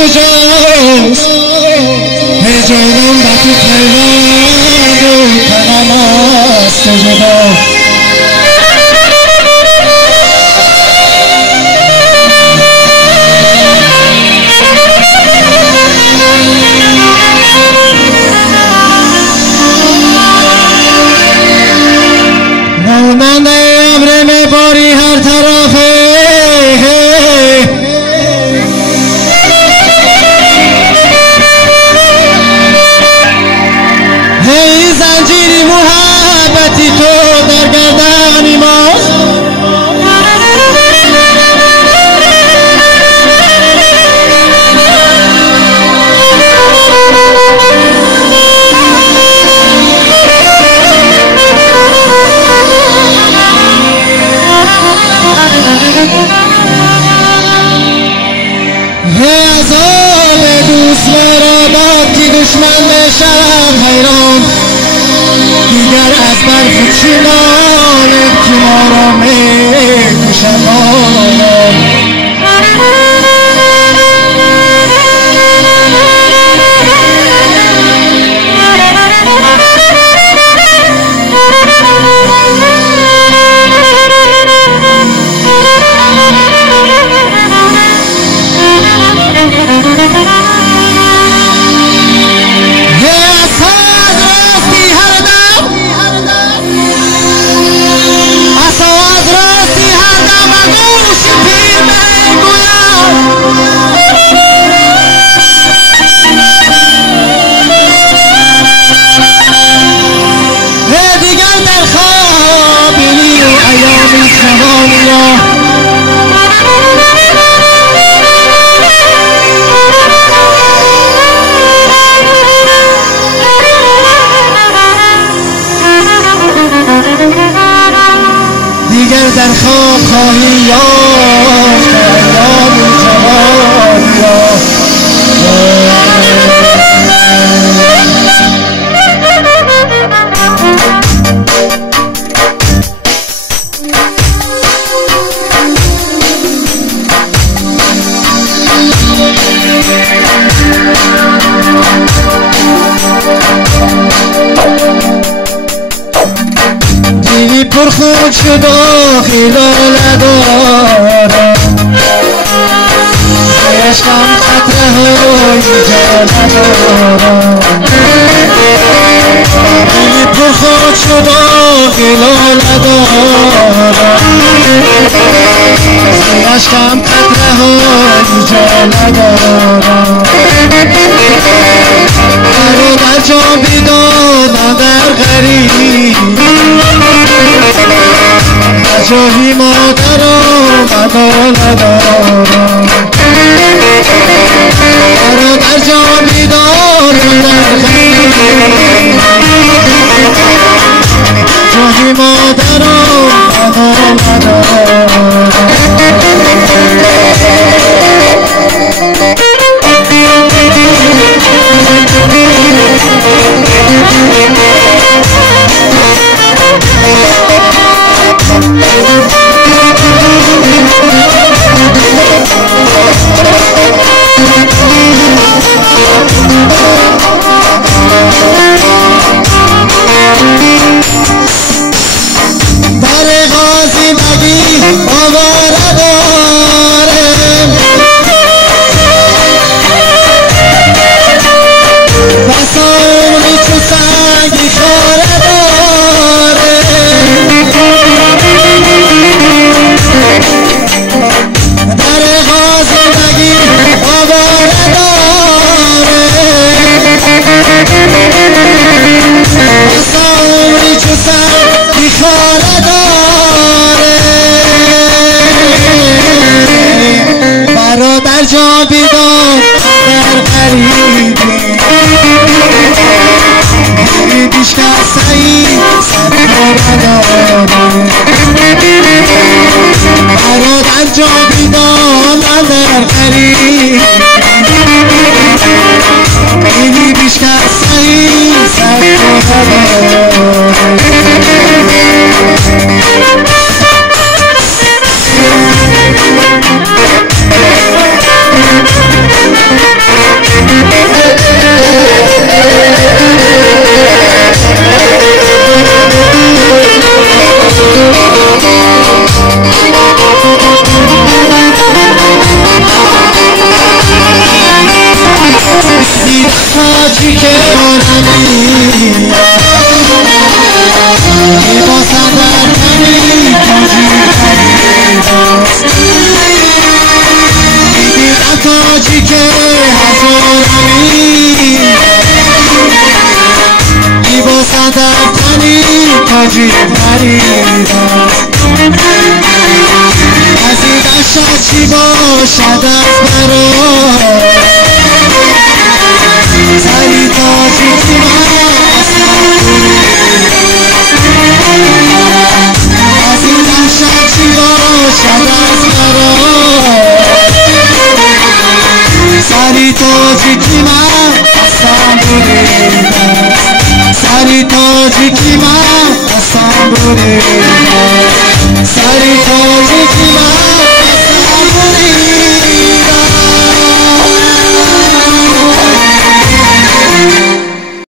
کجاست هجانم با تو پیوند و تنم است جدا مانده ابر میباری هر طرفه هی زنجیری محبتی تو در گردن ماست عذاب دوست مرا باد که دشمن بشم حیران دیگر از بر خود چنانم که ما را میکشم دیگر در خواب خواهی یافت ایام جوانی را دیوی پر خود شد و خیال ندارم عشقم خطره های جا ندارم دیوی پر خود شد و خیال ندارم عشقم خطره های جا ندارم در جا بیدانم در غریب جایی مادرم مدار ندارم در جا بیدانم در غریب جایی مادرم مدار ندارم برادر جا بیدار در غریبی بیش کسی سر ندارم برادر جا بیدار در غریبی بیش کسی سر ندارم تاجی فریداست از این عشق چی باشد از برای سری تاجی که من اصلا از این عشق چی باشد از برای سری تاجی که من اصلا بریداست سری تاجی که من اصلا بریداست سری تاجی که من اصلا بریداست